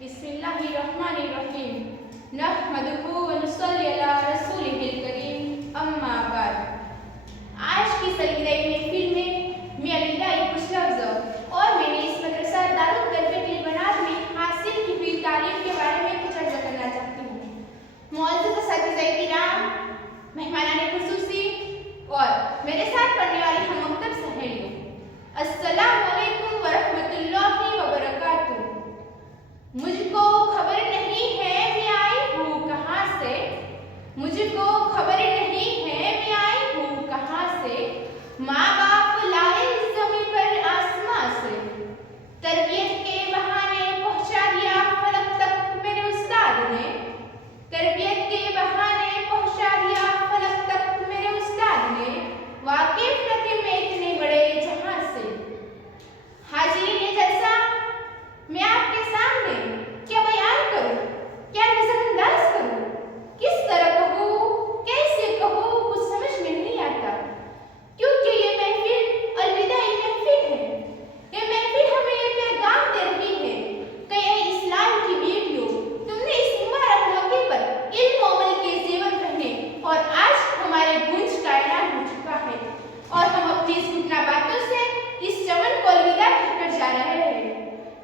बिस्मिल्लाहिर्रहमानिर्रहीम। नहमदुहु व नुसल्ली अला रसूलिहिल करीम, अम्मा बाद। आज की सलीलाई महफिल में मैं अलविदाई कुछ लफ्ज़ और मैंने इस मदरसा दारुल तरबियत बनात में हासिल की हुई तालीम के बारे में कुछ अर्ज़ करना चाहती हूँ। मौजूद असातिज़ाए किराम, मेहमानाने खुसूसी और मेरे साथ पढ़ने वाली हम मकतब सहेलियों, अस्सलामु अलैकुम व रहमतुल्लाहि व बरकातुहू। मुझको खबर नहीं है मैं आई हूँ कहाँ से, मुझको खबर नहीं है मैं आई हूँ कहाँ से। माँ बाप लाए इस ज़मीं पर आसमां से, तरबियत के बहाने पहुँचा दिया फलक तक मेरे उस्ताद ने, तरबियत के बहाने पहुँचा दिया फलक तक मेरे उस्ताद ने। वाकिफ न थे मैं इतने बड़े जहाँ से। हाज़रीन जलसा, मैं आपके सामने क्या बयान करूं, क्या नजरअंदाज करूं, किस तरह कहूं, कैसे कहूं, कुछ समझ में नहीं आता, क्योंकि ये महफिल अलविदाई महफिल है। ये महफिल हमें ये पैगाम दे रही है कि ये इस्लाम की बेटियों, तुमने इस मुबारक मौके पर इल्म और अमल के जेवर पहने और आज हमारे गुंज का ऐलान हो चुका है और हम अपनी इस घुटना बातों से इस चमन को अलविदा कहकर जा रहे हैं।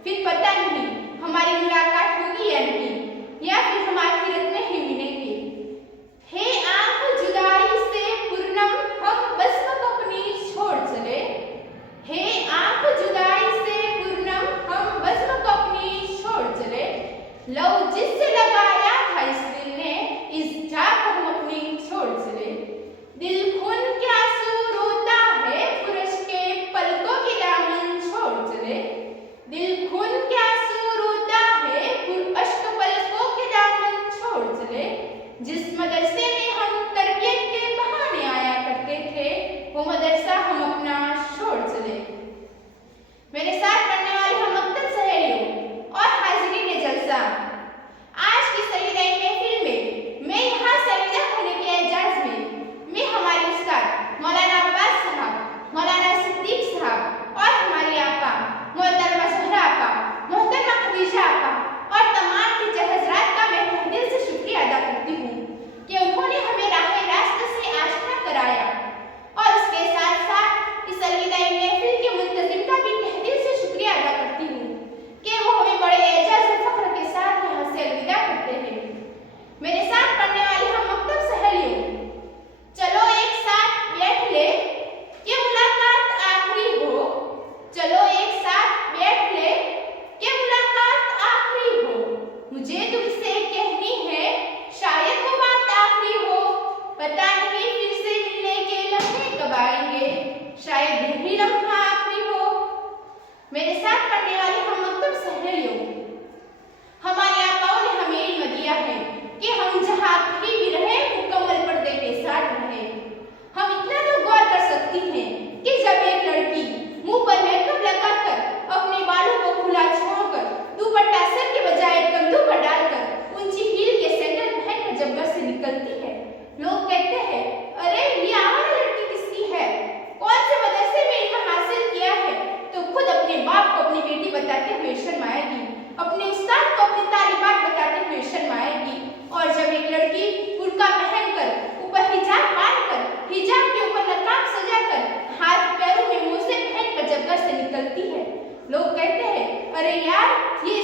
फिर पता नहीं हमारी मुलाकात होगी या नहीं, या फिर हम आखिरत में ही मिलेंगे। हे आँख जुदाई से पूर्णम हम बस्म को अपनी छोड़ चले, हे आँख जुदाई से पूर्णम हम बस्म को अपनी छोड़ चले। लो जिससे लगाया था इस दिल ने, इस जा को हम अपनी छोड़ चले। दिल खून के आंसू रोता है पुरुष के पलकों के दामन छोड़ चले। दिल खून के आंसू रोता है अश्क पलकों के दामन छोड़ चले। जिस मदरसे में हम तरबियत के बहाने आया करते थे, वो मदरसा हम अपना छोड़ चले। मेरे साथ पढ़ने वाली हम मकतब सहेलियों और हाज़रीन जलसा, आज की सलीलाई महफिल में मैं यहाँ से अलविदा होने के एजाज में मैं हमारे उस्ताद मौलाना अब्बास साहब, मौलाना सिद्दीक साहब और हमारी आपा मोहतरमा ज़हरा आपा, मोहतरमा खदीजा आपा और तमाम टीचर हजरात का मैं तहे दिल से शुक्रिया अदा करती हूँ कि उन्होंने हमें राह रास्ते से आशना कराया। और उसके साथ साथ इस अलविदाई महफिल के मुंतज़िम का भी तहे दिल से शुक्रिया अदा करती हूँ कि वो हमें बड़े एजाज़ और फ़ख्र के साथ यहाँ से अलविदा करते हैं। मेरे साथ पढ़ने वाली हम मकतब सहेलियों, चलो एक साथ बैठ ले कि मुलाकात आखिरी हो, चलो एक साथ बैठ ले कि मुलाकात आखिरी हो। मुझे तुमसे कहनी है शायद वो बात आखिरी हो, पता नहीं फिर से मिलने के लम्हे कब आएंगे, शायद यही लम्हा आखिरी हो। मेरे साथ पढ़ने वाली हम मकतब सहेलियों, हमारे आपाओं ने हमें इल्म दिया है कि हम जहाँ कहीं भी रहे मुकम्मल पर्दे के साथ रहे। हम इतना तो गौर कर सकती हैं कि जब एक लड़की मुंह पर मेकअप लगाकर, अपने बालों को खुला छोड़कर, दुपट्टा सर के बजाय कंधों पर डालकर, ऊंची हील के सैंडल पहनकर जब घर से निकलती है, लोग कहते हैं, अरे ये आवारा लड़की किसकी है, कौन से मदरसे में इल्म हासिल किया है। तो खुद अपने बाप को अपनी बेटी बताते हुए शर्माएगी, अपने उस्ताद को अपनी तालीमात बताते हुए शर्माएगी। और जब एक लड़की बुर्का पहनकर, ऊपर हिजाब बांधकर, हिजाब के ऊपर नकाब सजाकर, हाथ पैरों में मोज़े पहनकर जब घर से निकलती है, लोग कहते हैं, अरे यार ये